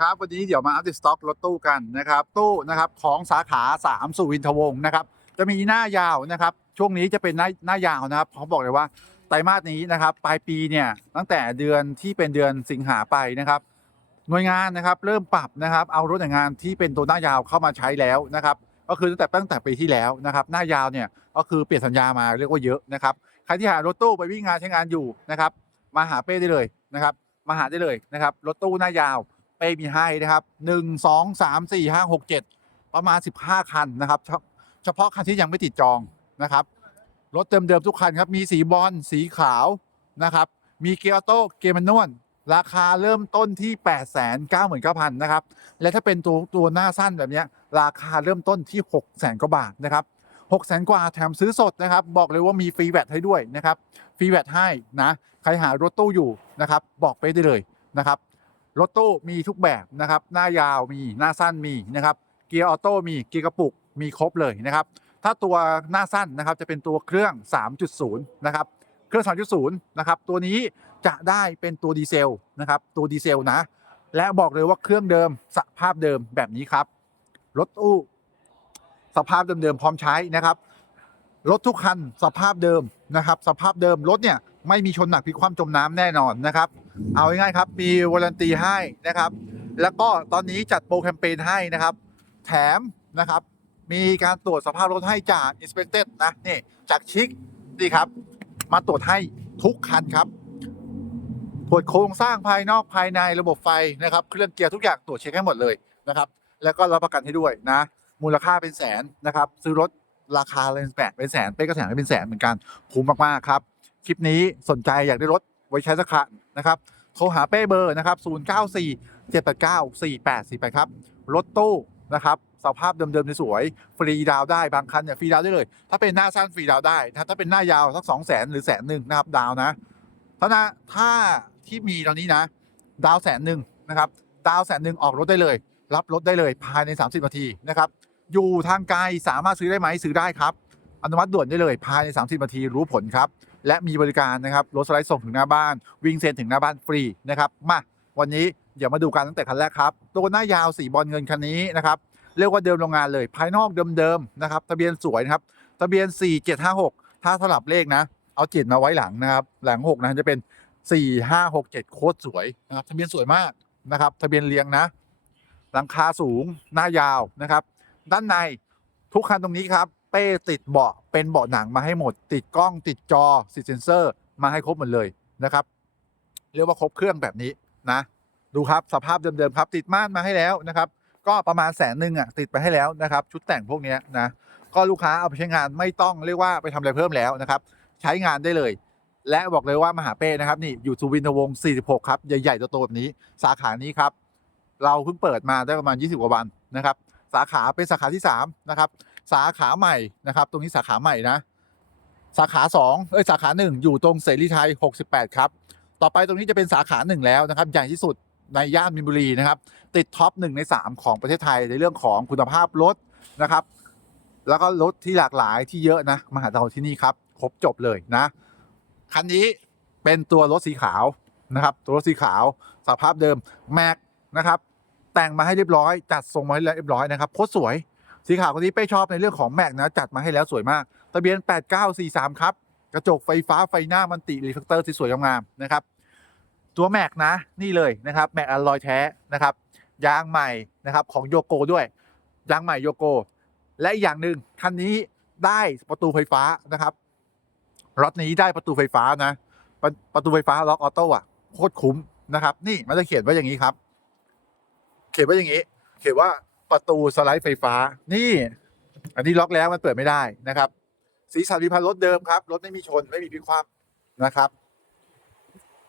ครับวันนี้เดี๋ยวมาอัปเดตสต็อกรถตู้กันนะครับตู้นะครับของสาขา3สุวินทวงศ์นะครับจะมีหน้ายาวนะครับช่วงนี้จะเป็นหน้าหน้ายาวนะครับเขาบอกเลยว่าไตรมาสนี้นะครับปลายปีเนี่ยตั้งแต่เดือนที่เป็นเดือนสิงหาไปนะครับหน่วยงานนะครับเริ่มปรับนะครับเอารถหน่วยงานที่เป็นตัวหน้ายาวเข้ามาใช้แล้วนะครับก็คือตั้งแต่ตั้งแต่ปีที่แล้วนะครับหน้ายาวเนี่ยก็คือเปลี่ยนสัญญามาเรียกว่าเยอะนะครับใครที่หารถตู้ไปวิ่งงานใช้งานอยู่นะครับมาหาเป้ได้เลยนะครับมาหาได้เลยนะครับรถตู้หน้ายาว ป้มีให้นะครับหนึ่งสองสามสี่ห้าหกเจ็ดประมาณสิบห้าคันนะครับ เฉพาะคันที่ยังไม่ติดจองนะครับรถเติมเดิมทุกคันครับ มีสีบอลสีขาวนะครับ มีเกียร์ออโต้เกียร์แมันนวลราคาเริ่มต้นที่ 8 9 9 0 0 0นะครับ และถ้าเป็นตัวตัวหน้าสั้นแบบนี้ราคาเริ่มต้นที่6 0 0 0 0 0กว่าบาทนะครับ6 0 0 0 0กว่าแถมซื้อสดนะครับ บอกเลยว่ามีฟรีแวตให้ด้วยนะครับ ฟรีแวตให้นะ ใครหารถตู้อยู่นะครับ บอกไปได้เลยนะครับ รถตู้มีทุกแบบนะครับ หน้ายาวมีหน้าสั้นมีนะครับ เกียร์ออโต้มีเกียร์กระปุกมีครบเลยนะครับ ถ้าตัวหน้าสั้นนะครับจะเป็นตัวเครื่อง 3.0 นะครับ เครื่อง 3.0 นะครับ ตัวนี้จะได้เป็นตัวดีเซลนะครับ ตัวดีเซลนะ และบอกเลยว่าเครื่องเดิมสภาพเดิมแบบนี้ครับ รถตู้สภาพเดิมๆพร้อมใช้นะครับ รถทุกคันสภาพเดิมนะครับ สภาพเดิมรถเนี่ยไม่มีชนหนักพลิกคว่ำจมน้ำแน่นอนนะครับ เอาง่ายๆครับ มีวารันตีให้นะครับ แล้วก็ตอนนี้จัดโปรแคมเปญให้นะครับ แถมนะครับ มีการตรวจสภาพรถให้จาก Inspected นะนี่จากชิคนี่ครับ มาตรวจให้ทุกคันครับตรวจโครงสร้างภายนอกภายในระบบไฟนะครับเครื่องเกียร์ทุกอย่างตรวจเช็คให้หมดเลยนะครับ แล้วก็รับประกันให้ด้วยนะ มูลค่าเป็นแสนนะครับ ซื้อรถราคาเลยแปดเป็นแสนเป้ก็แถมให้เป็นแสนเหมือนกันคุ้มมากๆครับ คลิปนี้สนใจอยากได้รถ ไว้ใช้สักคันนะครับ โทรหาเป้เบอร์นะครับ 094 789 4848ครับ รถตู้นะครับสภาพเดิมๆสวยฟรีดาวได้บางคันเนี่ยฟรีดาวได้เลย ถ้าเป็นหน้าสั้นฟรีดาวได้นะถ้าเป็นหน้ายาวสัก2 0 0 0 0 0หรือแสนหนึ่งนะครับดาวน์นะถ้านะถ้าที่มีตอนนี้นะ ดาวแสนหนึ่งนะครับดาวแสนหนึ่งออกรถได้เลย รับรถได้เลยภายใน 30 นาทีนะครับอยู่ทางไกลสามารถซื้อได้ไหมซื้อได้ครับ อนุมัติด่วนได้เลยภายใน 30 นาทีรู้ผลครับ และมีบริการนะครับรถสไลด์ส่งถึงหน้าบ้าน วิ่งเซ็นถึงหน้าบ้านฟรีนะครับมาวันนี้เดี๋ยวมาดูกันตั้งแต่คันแรกครับตัวหน้ายาวสีบอลเงินคันนี้นะครับเรียกว่าเดิมโรงงานเลย ภายนอกเดิมๆนะครับทะเบียนสวยนะครับทะเบียน 4756 ถ้าสลับเลขนะ เอาเจ็ดมาไว้หลังนะครับ หลัง 6 นะจะเป็น 4567 โคตรสวยนะครับทะเบียนสวยมากนะครับ ทะเบียนเรียงนะ หลังคาสูงหน้ายาวนะครับ ด้านในทุกคันตรงนี้ครับ เป้ติดเบาะเป็นเบาะหนังมาให้หมด ติดกล้องติดจอติดเซนเซอร์ มาให้ครบหมดเลยนะครับเรียกว่าครบเครื่องแบบนี้นะ ดูครับสภาพเดิมๆครับ ติดม่านมาให้แล้วนะครับ ก็ประมาณแสนหนึ่งอะติดไปให้แล้วนะครับ ชุดแต่งพวกนี้นะก็ลูกค้าเอาไปใช้งานไม่ต้องเรียกว่าไปทำอะไรเพิ่มแล้วนะครับ ใช้งานได้เลย และบอกเลยว่ามหาเป้นะครับนี่อยู่สุวินทวงศ์46 ครับ ใหญ่ๆโตๆแบบนี้ สาขานี้ครับ เราเพิ่งเปิดมาได้ประมาณ 20 กว่าวันนะครับ สาขาเป็นสาขาที่3นะครับ สาขาใหม่นะครับ ตรงนี้สาขาใหม่นะ สาขา2เอ้ยสาขา 1 อยู่ตรงเสรีไทย 68 ครับ ต่อไปตรงนี้จะเป็นสาขา 1 แล้วนะครับ ใหญ่ที่สุดในย่านมินบุรีนะครับ ติดท็อป1ใน 3 ของประเทศไทยในเรื่องของคุณภาพรถนะครับ แล้วก็รถที่หลากหลายที่เยอะนะมาหาเราที่นี่ครับ ครบจบเลยนะ คันนี้เป็นตัวรถสีขาวนะครับ ตัวรถสีขาวสภาพเดิมแม็กนะครับแต่งมาให้เรียบร้อย จัดทรงมาให้เรียบร้อยนะครับโคตรสวย สีขาวคนนี้เป้ชอบในเรื่องของแม็กนะจัดมาให้แล้วสวยมากทะเบียน 8943 ครับ กระจกไฟฟ้าไฟหน้ามันติรีเฟกเตอร์ที่สวยงามนะครับตัวแม็กนะนี่เลยนะครับแม็กอลลอยแท้นะครับยางใหม่นะครับของโยโกด้วยยางใหม่โยโก และอีกอย่างหนึ่งคันนี้ได้ประตูไฟฟ้านะครับรถนี้ได้ประตูไฟฟ้านะ ประประตูไฟฟ้าล็อกออโต้อะโคตรคุ้มนะครับ นี่มันจะเขียนไว้อย่างนี้ครับ เขียนไว้อย่างนี้ เขียนว่า ประตูสไลด์ไฟฟ้า นี่ อันนี้ล็อกแล้วมันเปิดไม่ได้นะครับ สีสันวิพันธ์รถเดิมครับ รถไม่มีชนไม่มีพลิกคว่ำนะครับ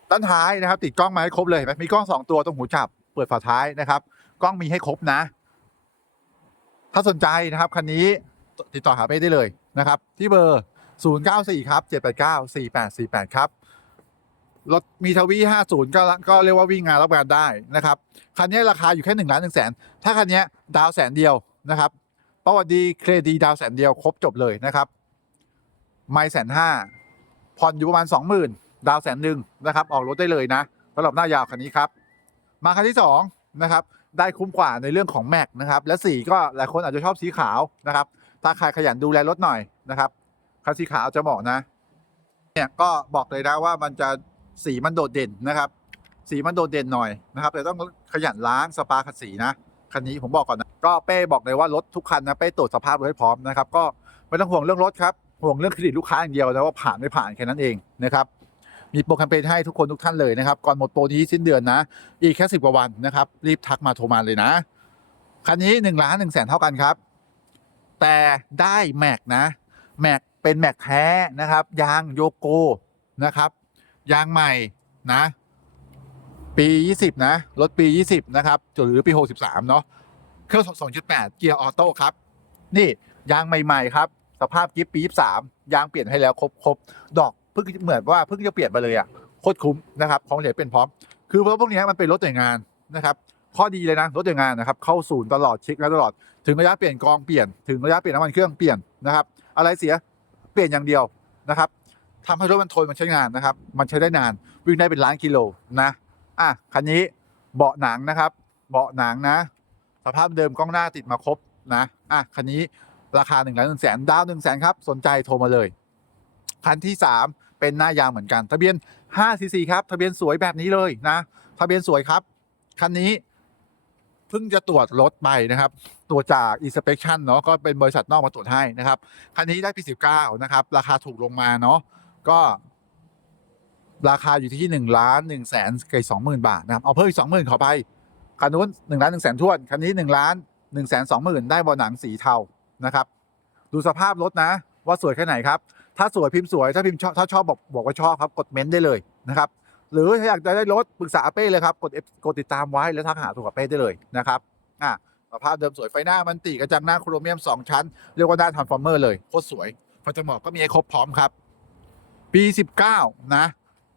ด้านท้ายนะครับ ติดกล้องมาให้ครบเลยเห็นไหมมีกล้องสองตัวตรงหูจับ เปิดฝาท้ายนะครับ กล้องมีให้ครบนะ ถ้าสนใจนะครับคันนี้ติดต่อหาไปได้เลยนะครับ ที่เบอร์ 094 ครับ 789 4848 ครับ รถมีทวี50ก็ก็เรียกว่าวิ่งงานรับงานได้นะครับคันนี้ราคาอยู่แค่1ล้าน1แสนถ้าคันนี้ดาวแสนเดียวนะครับประวัติดีเครดีดาวแสนเดียวครบจบเลยนะครับ ไม่แสนห้าผ่อนอยู่ประมาณ20,000ดาวแสนหนึ่งนะครับ ออกรถได้เลยนะสำหรับหน้ายาวคันนี้ครับ มาคันที่นะครับได้คุ้มกว่าในเรื่องของแม็กนะครับ และสีก็หลายคนอาจจะชอบสีขาวนะครับ ถ้าใครขยันดูแลรถหน่อยนะครับคันสีขาวจะเหมาะนะเนี่ยก็บอกเลยนะว่ามันจะ สีมันโดดเด่นนะครับ สีมันโดดเด่นหน่อยนะครับแต่ต้องขยันล้างสปาขัดสีนะคันนี้ผมบอกก่อนนะก็เป้บอกเลยว่ารถทุกคันนะเป้ตรวจสภาพรถให้พร้อมนะครับก็ไม่ต้องห่วงเรื่องรถครับห่วงเรื่องเครดิตลูกค้าอย่างเดียวนะว่าผ่านไม่ผ่านแค่นั้นเองนะครับมีโปรแกรมเปญให้ทุกคนทุกท่านเลยนะครับ ก่อนหมดโปรนี้สิ้นเดือนนะ อีกแค่สิบกว่าวันนะครับ รีบทักมาโทรมาเลยนะ คันนี้หนึ่งล้านหนึ่งแสนเท่ากันครับ แต่ได้แม็กนะแม็กเป็นแม็กแท้นะครับ ยางโยโกนะครับ ยางใหม่นะ ปี 20 นะ รถปี 20 นะครับหรือปี 63 เนาะเครื่อง 2.8 เกียร์ออโต้ครับ นี่ยางใหม่ ๆ ครับ สภาพกิฟปี 23 ยางเปลี่ยนให้แล้วครบครบดอกเพิ่งเหมือนว่าเพิ่งจะเปลี่ยนมาเลยอะโคตรคุ้มนะครับของเหลือเป็นพร้อม คือเพราะพวกนี้มันเป็นรถหน่วยงานนะครับข้อดีเลยนะรถหน่วยงานนะครับเข้าศูนย์ตลอดเช็คแล้วตลอดถึงระยะเปลี่ยนกองเปลี่ยนถึงระยะเปลี่ยนน้ำมันเครื่องเปลี่ยนนะครับอะไรเสียเปลี่ยนอย่างเดียวนะครับ ทำให้รถมันทนมันใช้งานนะครับ มันใช้ได้นานวิ่งได้เป็นล้านกิโลนะอะคันนี้เบาะหนังนะครับ เบาะหนังนะ สภาพเดิมกล้องหน้าติดมาครบนะอะคันนี้ราคา1นึ่งล้านหนึ่งแสนดาวหนึ่งแสนครับสนใจโทรมาเลย คันที่ 3 เป็นหน้ายางเหมือนกัน ทะเบียน5 cc ครับทะเบียนสวยแบบนี้เลยนะทะเบียนสวยครับ คันนี้เพิ่งจะตรวจรถไปนะครับตัวจจาก inspection เนาะก็เป็นบริษัทนอกมาตรวจให้นะครับ คันนี้ได้ปี 19 นะครับ ราคาถูกลงมาเนาะ ก็ราคาอยู่ที่หนึ่งล้านหนึ่งแสนกับสองหมื่นบาทนะครับเอาเพิ่มอีกสองหมื่นขอไปคันนู้นหนึ่งล้านหนึ่งแสนทวนคันนี้หนึ่งล้านหนึ่งแสนสองหมื่นได้บาะหนังสีเทานะครับ ดูสภาพรถนะ ว่าสวยแค่ไหนครับ ถ้าสวยพิมพ์สวยถ้าพิมพ์ชอบถ้าชอบบอกบอกว่าชอบครับกดเม้นต์ได้เลยนะครับ หรือถ้าอยากจะได้รถปรึกษาอาเป้เลยครับกดกดติดตามไว้แล้วทักหาตัวกับเป้ได้เลยนะครับอะสภาพเดิมสวยไฟหน้ามันติกระจังหน้าโครเมียม 2 ชั้น เรียกว่าด้าทรานส์ฟอร์เมอร์เลยโคตรสวยพอจะบอกก็มีให้ครบพร้อมครับ ปี 19 นะ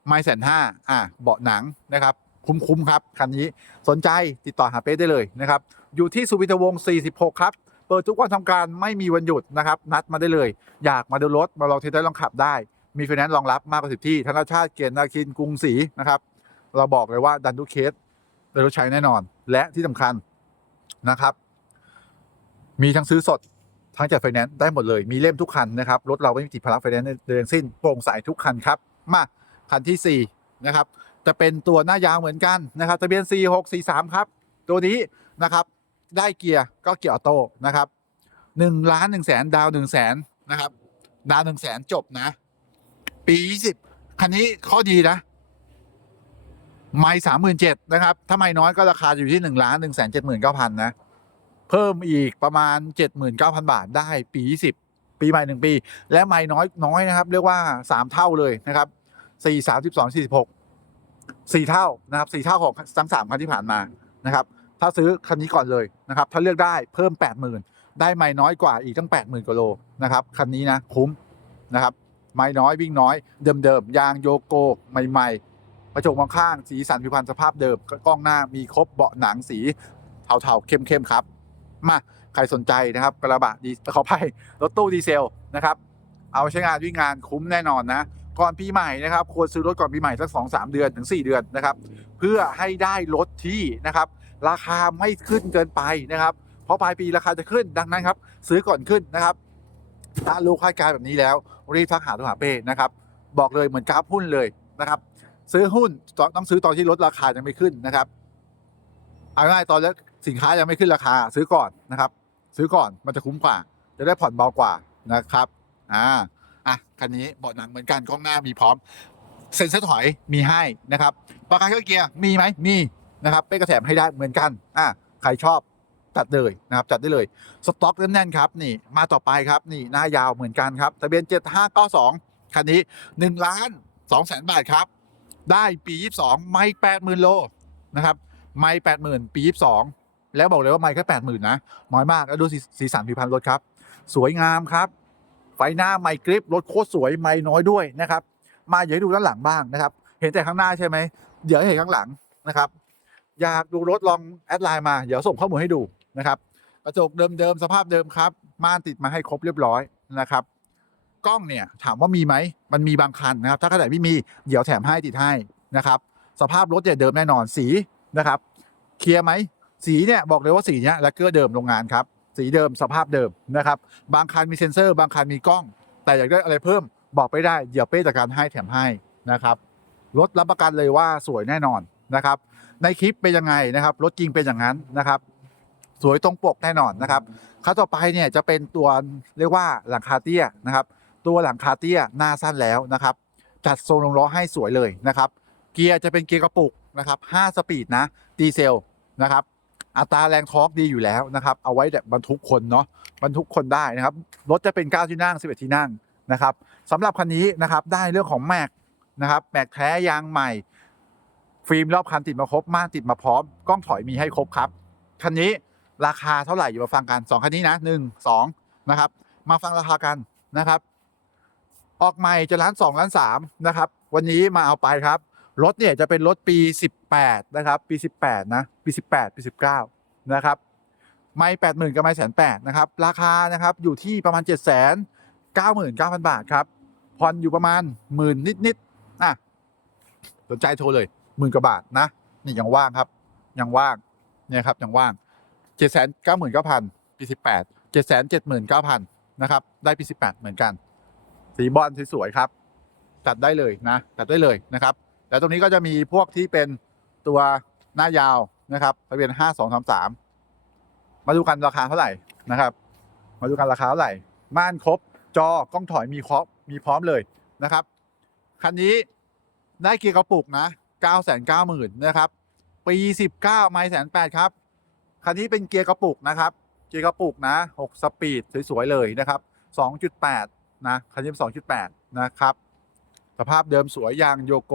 ไม่แสนห้าอะเบาะหนังนะครับ คุ้มๆครับ คันนี้สนใจติดต่อหาเป้ได้เลยนะครับ อยู่ที่สุวิทวงศ์46 ครับ เปิดทุกวันทำการไม่มีวันหยุดนะครับ นัดมาได้เลย อยากมาดูรถ มาลองเทสได้ลองขับได้ มีไฟแนนซ์รองรับมากกว่าสิบที่ธนาชาติเกียรตินาคินกรุงศรีนะครับ เราบอกเลยว่าดันทุกเคสได้รถใช้แน่นอน และที่สำคัญนะครับ มีทั้งซื้อสด ทั้งจัดไฟแนนซ์ได้หมดเลยมีเล่มทุกคันนะครับรถเราไม่มีติดภาระไฟแนนซ์ใดทั้งสิ้นโปร่งใสทุกคันครับมาคันที่4นะครับจะเป็นตัวหน้ายางเหมือนกันนะครับทะเบียน 4643 ครับ ตัวนี้นะครับได้เกียร์ก็เกียร์ออโต้นะครับ1ล้าน1แสนดาว1แสนนะครับดาว1แสนจบนะ ปี 20 คันนี้ข้อดีนะ ไม่สามหมื่นเจ็ดนะครับ ถ้าไม่น้อยก็ราคาอยู่ที่หนึ่งล้านหนึ่งแสนเจ็ดหมื่นเก้าพันนะ เพิ่มอีกประมาณเจ็ดหมื่นเก้าพันบาทได้ปีสิบปีใหม่หนึ่งปี และไม่น้อยน้อยนะครับ เรียกว่าสามเท่าเลยนะครับสี่สามสิบสองสี่สิบหกสี่เท่านะครับสี่เท่าของทั้งสามคันที่ผ่านมานะครับ ถ้าซื้อคันนี้ก่อนเลยนะครับ ถ้าเลือกได้เพิ่มแปดหมื่นได้ไม่น้อยกว่าอีกตั้งแปดหมื่นกิโลนะครับคันนี้นะคุ้มนะครับไม่น้อยวิ่งน้อยเดิมๆยางโยโกใหม่ๆกระจกมองข้างสีสันผิวพรรณสภาพเดิมกล้องหน้ามีครบเบาะหนังสีเทาๆเข้มๆครับ มาใครสนใจนะครับ กระบะดีขอไปรถตู้ดีเซลนะครับ เอาใช้งานวิ่งงานคุ้มแน่นอนนะ ก่อนปีใหม่นะครับ ควรซื้อรถก่อนปีใหม่สักสองสามเดือนถึง 4 เดือนนะครับ เพื่อให้ได้รถที่นะครับ ราคาไม่ขึ้นเกินไปนะครับ เพราะปลายปีราคาจะขึ้นดังนั้นครับ ซื้อก่อนขึ้นนะครับถ้ารู้คาดการแบบนี้แล้วรีบทักหาตัวหาเป้นะครับ บอกเลยเหมือนกราฟหุ้นเลยนะครับ ซื้อหุ้นต้องซื้อตอนที่ลดราคายังไม่ขึ้นนะครับ เอาง่ายตอนแล้ว สินค้ายังไม่ขึ้นราคาซื้อก่อนนะครับ ซื้อก่อนมันจะคุ้มกว่า จะได้ผ่อนเบากว่านะครับอ่าอะคันนี้เบาะหนังเหมือนกันกล้องหน้ามีพร้อม เซ็นเซอร์ถอยมีให้นะครับประกันเครื่องเกียร์มีไหมมีนะครับเป้กระแถมให้ได้เหมือนกันอะใครชอบจัดเลยนะครับจัดได้เลยสต็อกแน่นๆครับนี่มาต่อไปครับนี่หน้ายาวเหมือนกันครับทะเบียน 7592 คันนี้1ล้าน2แสนบาทครับ ได้ปี 22 ไม่ 80,000 โลนะครับไม่ 80,000 ปี 22 แล้วบอกเลยว่าไม่แค่80,000นนะน้อยมากแล้วดูสีสันผิวพรรณรถครับ สวยงามครับ ไฟหน้าไม่กริปรถโคตรสวยไม่น้อยด้วยนะครับ มาอย่าให้ดูด้านหลังบ้างนะครับ เห็นแต่ข้างหน้าใช่ไหมเดี๋ยวให้เห็นข้างหลังนะครับ อยากดูรถลองแอดไลน์มาเดี๋ยวส่งข้อมูลให้ดูนะครับกระจกเดิมๆสภาพเดิมครับ ม่านติดมาให้ครบเรียบร้อยนะครับกล้องเนี่ยถามว่ามีไหมมันมีบางคันนะครับ ถ้าคันไหนไม่มีเดี๋ยวแถมให้ติดให้นะครับ สภาพรถเนี่ยเดิมแน่นอนสีนะครับ เคลียร์ไหม สีเนี่ยบอกเลยว่าสีเนี้ยแลกเกอร์เดิมโรงงานครับ สีเดิมสภาพเดิมนะครับ บางคันมีเซ็นเซอร์ บางคันมีกล้อง แต่อยากได้อะไรเพิ่มบอกไปได้ เดี๋ยวเป้จัดการให้แถมให้นะครับรถรับประกันเลยว่าสวยแน่นอนนะครับ ในคลิปเป็นยังไงนะครับรถจริงเป็นอย่างนั้นนะครับ สวยตรงปกแน่นอนนะครับคันต่อไปเนี่ยจะเป็นตัวเรียกว่าหลังคาเตี้ยนะครับ ตัวหลังคาเตี้ยหน้าสั้นแล้วนะครับ จัดทรงลงล้อให้สวยเลยนะครับ เกียร์จะเป็นเกียร์กระปุกนะครับ5สปีดนะดีเซลนะครับ อัตราแรงทอร์กดีอยู่แล้วนะครับเอาไว้แบบบรรทุกคนเนาะบรรทุกคนได้นะครับรถจะเป็น 9 ที่นั่ง 11 ที่นั่งนะครับสำหรับคันนี้นะครับได้เรื่องของแม็กนะครับแม็กแท้ยางใหม่ ฟิล์มรอบคันติดมาครบม่านติดมาพร้อมกล้องถอยมีให้ครบครับคันนี้ราคาเท่าไหร่อยู่มาฟังกัน 2 คันนี้นะ 1 2นะครับมาฟังราคากันนะครับ ออกใหม่จะล้าน2ล้าน3นะครับวันนี้มาเอาไปครับ รถเนี่ยจะเป็นรถปี 18 นะครับ ปี 18 นะ ปี 18 ปี 19 นะครับ ไม่80,000กับไม่แสนแปดนะครับ ราคานะครับอยู่ที่ประมาณ 7 9 9 0 0 0 บาทครับ ผ่อนอยู่ประมาณหมื่นนิดๆอะสนใจโทรเลยหมื่นกว่าบาทนะ นี่ยังว่างครับ ยังว่าง เนี่ยครับยังว่าง 7 9 9 0 0 0 ปี 18 7 7 9 0 0 0 นะครับ ได้ปี 18 เหมือนกัน สีบอลสวยๆครับจัดได้เลยนะจัดได้เลยนะครับ แล้วตรงนี้ก็จะมีพวกที่เป็นตัวหน้ายาวนะครับทะเบียนห้าสองสามสามมาดูกันราคาเท่าไหร่นะครับ มาดูกันราคาเท่าไหร่ ม่านครบจอกล้องถอยมีครบมีพร้อมเลยนะครับคันนี้ได้เกียร์กระปุกนะเก้าแสนเก้าหมื่นนะครับ ปีสิบเก้าไมล์แสนแปดครับคันนี้เป็นเกียร์กระปุกนะครับ เกียร์กระปุกนะหกสปีดสวยๆเลยนะครับสองจุดแปดนะคันนี้เป็นสองจุดแปดนะครับ สภาพเดิมสวยยางโยโก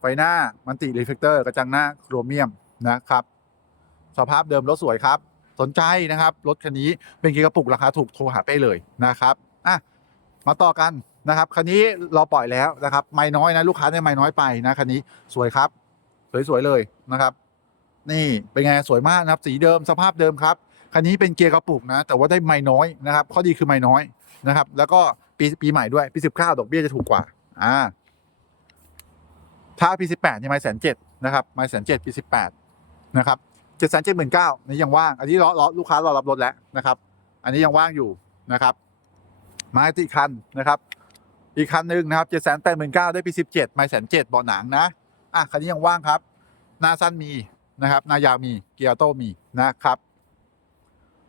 ไฟหน้ามันติรีเฟกเตอร์กระจังหน้าโครเมียมนะครับ สภาพเดิมรถสวยครับ สนใจนะครับ รถคันนี้เป็นเกียร์กระปุกราคาถูกโทรหาเป้เลยนะครับอะมาต่อกันนะครับคันนี้เราปล่อยแล้วนะครับ ไม่น้อยนะลูกค้าเนี่ยไม่น้อยไปนะคันนี้สวยครับ สวยๆเลยนะครับ นี่เป็นไงสวยมากนะครับ สีเดิมสภาพเดิมครับคันนี้เป็นเกียร์กระปุกนะ แต่ว่าได้ไม่น้อยนะครับ ข้อดีคือไม่น้อยนะครับ แล้วก็ปีปีใหม่ด้วยปี19ดอกเบี้ยจะถูกกว่าอ่า ถ้าปีสิบแปดนี่ไม่แสนเจ็ดนะครับไม่แสนเจ็ดปีสิบแปดนะครับเจ็ดแสนเจ็ดหมื่นเก้านี่ยังว่าง อันนี้รอรอลูกค้ารอรับรถแล้วนะครับ อันนี้ยังว่างอยู่นะครับ มาอีกคันนะครับ อีกคันหนึ่งนะครับเจ็ดแสนแปดหมื่นเก้าได้ปีสิบเจ็ดไม่แสนเจ็ดเบาะหนังนะอะคันนี้ยังว่างครับ หน้าสั้นมีนะครับหน้ายาวมีเกียร์โต้มีนะครับ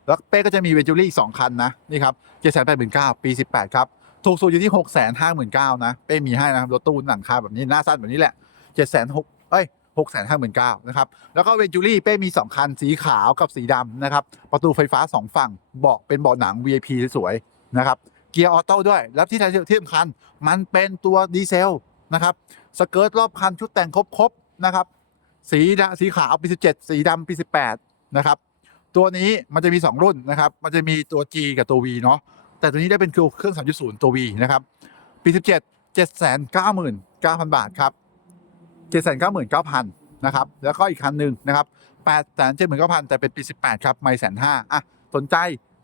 แล้วเป้ก็จะมีเวนจูรี่อีกสองคันนะนี่ครับเจ็ดแสนแปดหมื่นเก้าปีสิบแปดครับ ถูกสุดอยู่ที่หกแสนห้าหมื่นเก้านะ เป้มีให้นะครับรถตู้หลังคาแบบนี้หน้าสั้นแบบนี้แหละเจ็ดแสนหกเอ้ยหกแสนห้าหมื่นเก้านะครับ แล้วก็เวนจูรี่เป้มีสองคันสีขาวกับสีดำนะครับ ประตูไฟฟ้าสองฝั่งเบาะเป็นเบาะหนัง VIP สวยๆนะครับ เกียร์ออโต้ด้วย แล้วที่ที่สำคัญมันเป็นตัวดีเซลนะครับ สเกิร์ตรอบคันชุดแต่งครบๆนะครับ สีสีขาวปี 17 สีดำปี 18 นะครับ ตัวนี้มันจะมี 2 รุ่นนะครับ มันจะมีตัว G กับตัว V เนาะ แต่ตัวนี้ได้เป็นเครื่อง 3.0 ตัว V นะครับปี 17 799,000 บาทครับ799,000นะครับแล้วก็อีกคันหนึ่งนะครับ879,000แต่เป็นปี 18 ครับ ไม่แสนห้าอะสนใจ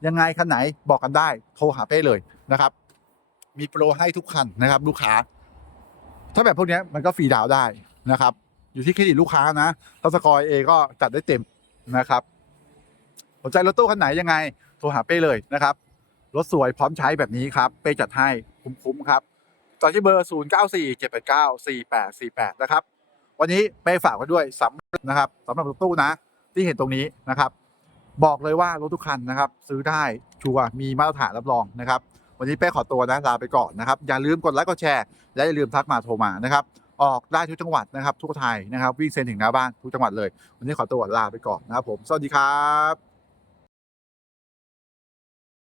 ยังไงคันไหนบอกกันได้โทรหาเป้เลยนะครับ มีโปรให้ทุกคันนะครับ ลูกค้า ถ้าแบบพวกนี้มันก็ฟรีดาวได้นะครับ อยู่ที่เครดิตลูกค้านะถ้าสกอร์เอก็จัดได้เต็มนะครับสนใจรถตู้คันไหนยังไง โทรหาเป้เลยนะครับ รถสวยพร้อมใช้แบบนี้ครับ เป้จัดให้คุ้มๆครับต่อที่เบอร์ 0 9 4 7 8 9 4 8 4 8 นะครับ วันนี้เป้ฝากไว้ด้วยสำหรับนะครับสำหรับรถตู้นะ ที่เห็นตรงนี้นะครับ บอกเลยว่ารถทุกคันนะครับ ซื้อได้ชัวร์มีมาตรฐานรับรองนะครับ วันนี้เป้ขอตัวนะลาไปก่อนนะครับ อย่าลืมกดไลค์กดแชร์และอย่าลืมทักมาโทรมานะครับออกได้ทุกจังหวัดนะครับ ทุกไทยนะครับ วิ่งเซ็นถึงหน้าบ้านทุกจังหวัดเลย วันนี้ขอตัวลาไปก่อนนะครับผม สวัสดีครับ